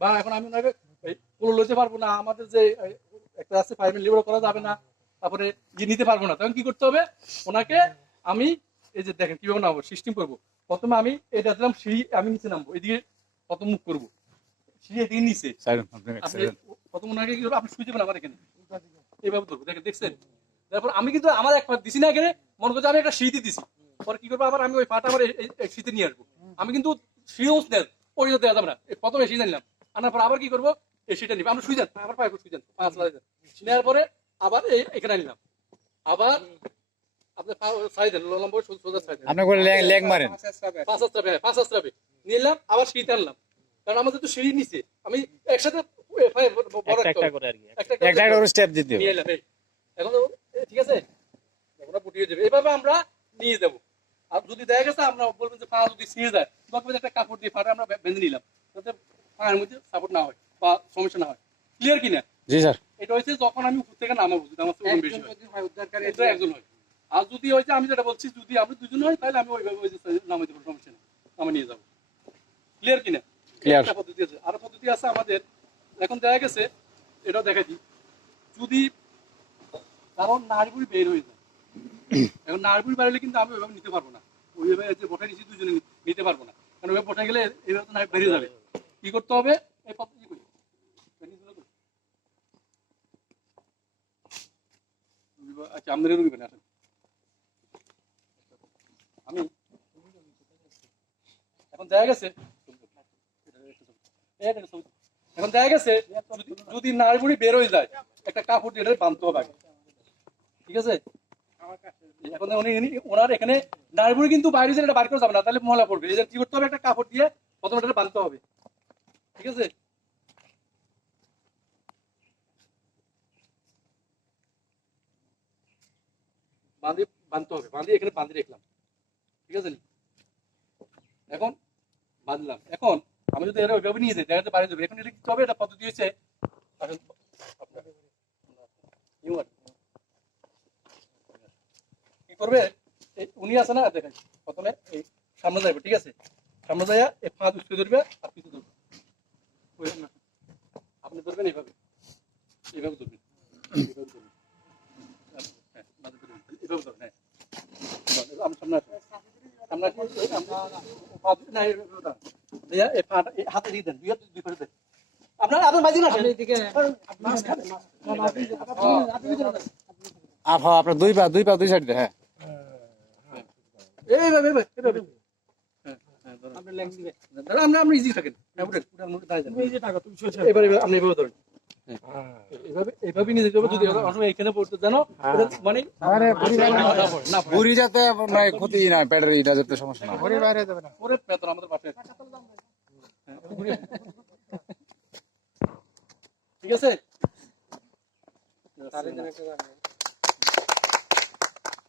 বা এখন আমি ওনাকে পুরো লইতে পারবো না, আমাদের যে একটা আছে ফাইনাল লিভার করা যাবে না, তারপরে নিতে পারবো না, তখন কি করতে হবে ওনাকে? আমি এই যে দেখেন কিভাবে নামবো, সিস্টেম করবো। প্রথমে আমি এটা দিলাম সিঁড়ি, আমি নিচে নামবো, এদিকে প্রথম মুখ করবো, সিঁড়ি এদিকে নিচে। আপনি প্রথম ওনাকে কি করবো, আপনি শুয়ে যাবেন আমার এখানে, এইভাবে ধরবো, দেখেন দেখছেন? তারপর আমি কিন্তু আমার এক পা দিছি না এখানে, মনে করছি আমি একটা সিঁড়িতে দিছি, পরে কি করবো আবার আমি ওই পাটা আবার সিঁড়িতে নিয়ে আসবো। আমি কিন্তু সিঁড়িও ওই দেওয়া যাবে না, প্রথমে সিঁড়ি নিলাম, আনার পর আবার কি করবো, এই সিঁড়িটা নিবো, আমরা শুয়ে যান, আবার পায়ে শুয়ে যান, পাঁচ লাগাই নেওয়ার পরে আবার এখানে নিলাম, আবার আপনি সাইড দেন, লম্বা সোজা সাইড আপনি করে লেগ মারেন, পাঁচ আস্ত্রাবে নিলাম, আবার সিঁড়িতে আনলাম, কারণ আমাদের তো সিঁড়ি নিচে, আমি একসাথে একটা করে স্টেপ দিতে হবে। নিয়ে এলাম। এখন ঠিক আছে, ওরা পুটিয়ে যাবে, এইভাবে আমরা নিয়ে যাবো। আর যদি দেখা গেছে আমরা বলবেন যে পা যদি ছিঁড়ে যায়, তখন একটা কাপড় দিয়ে ফাটে আমরা বেঁধে নিলাম, যাতে পায়ের মধ্যে সাপোর্ট না হয় বা সমস্যা না হয়। ক্লিয়ার কিনা? জি স্যার। এটা হচ্ছে যখন আমি উপর থেকে নামাবো, যদি আমার ওজন বেশি হয়, উদ্ধারকারী এটা একজন হয়। আর যদি হয়েছে আমি যেটা বলছি, যদি আমরা দুজন হয় তাহলে আমি ওইভাবে নামাই দেবো, সমস্যা নেই, আমি নিয়ে যাবো। ক্লিয়ার কিনা? ক্লিয়ার। একটা পদ্ধতি আছে, আরো পদ্ধতি আছে আমাদের। এখন দেখা গেছে, এটাও দেখা দিই, যদি কারণ নাড়িভুড়ি বের হয়ে যায়, এখন নাড়িভুড়ি বেরোলে কিন্তু আমি ওইভাবে নিতে পারবো না, ওইভাবে যে বসাই নিচ্ছি দুজনে নিতে পারবো না, কারণ ওইভাবে বসাই গেলে এইভাবে তো নাড়ি বেরিয়ে যাবে। কি করতে হবে? এই পদ্ধতি করি, আচ্ছা আমাদের রুগী আসেন, আমি এখন দেখা গেছে, এখন দেখা গেছে যদি নাড়িভুড়ি বের হয়ে যায়, একটা কাপড় দিয়ে বাঁধতে হবে আগে, ঠিক আছে? এখন ওনার এখানে নাড়িভুড়ি কিন্তু বাইরে যেটা বার করা যাবে না, তাহলে ময়লা পড়বে, এই কি করতে হবে, একটা কাপড় দিয়ে প্রথমে এটা বাঁধতে হবে, ঠিক আছে? বাঁধতে হবে, বাঁধি এখানে বাঁধি রাখলাম, ঠিক আছে? এখন বাঁধলাম, এখন আমি যদি এটা ওইভাবে নিয়ে যাই, দেখা যাচ্ছে বাইরে যাবে, এখন এটা কি হবে, এটা পদ্ধতি হচ্ছে কি করবে, উনি আছে না, দেখেন প্রথমে এই সামনে যাবে, ঠিক আছে? সামনে যাইয়া এই পা উঠতে ধরবে আর পিছু ধরবে, আপনি ধরবেন এইভাবে, এইভাবে ধরবেন, এইভাবে ধরবেন, হ্যাঁ এইভাবে ধরবেন, হ্যাঁ আমি সামনে আসি, সামনে আসি না, এই পাটা হাতে দিয়ে দেন, দুই পাশে দেন, আপনার আপনার মাঝে না আপনার দুই পা দুই সাইড দিয়ে, হ্যাঁ এইভাবে এইভাবে, আমরা ইজি থাকেন, এবার আপনি এভাবে ধরেন, এইভাবে নিয়ে যেতে হবে, যদি এখানে পড়তে জানো, মানে বুড়ি যাতে ক্ষতি নাই, পেটের এটা যাতে সমস্যা না হয়। ওরে পেতন আমাদের পাশে, ঠিক আছে?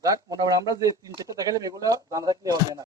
যাক, মোটামুটি আমরা যে 3-4টা দেখালাম, এগুলো জানা থাকলে হবে না।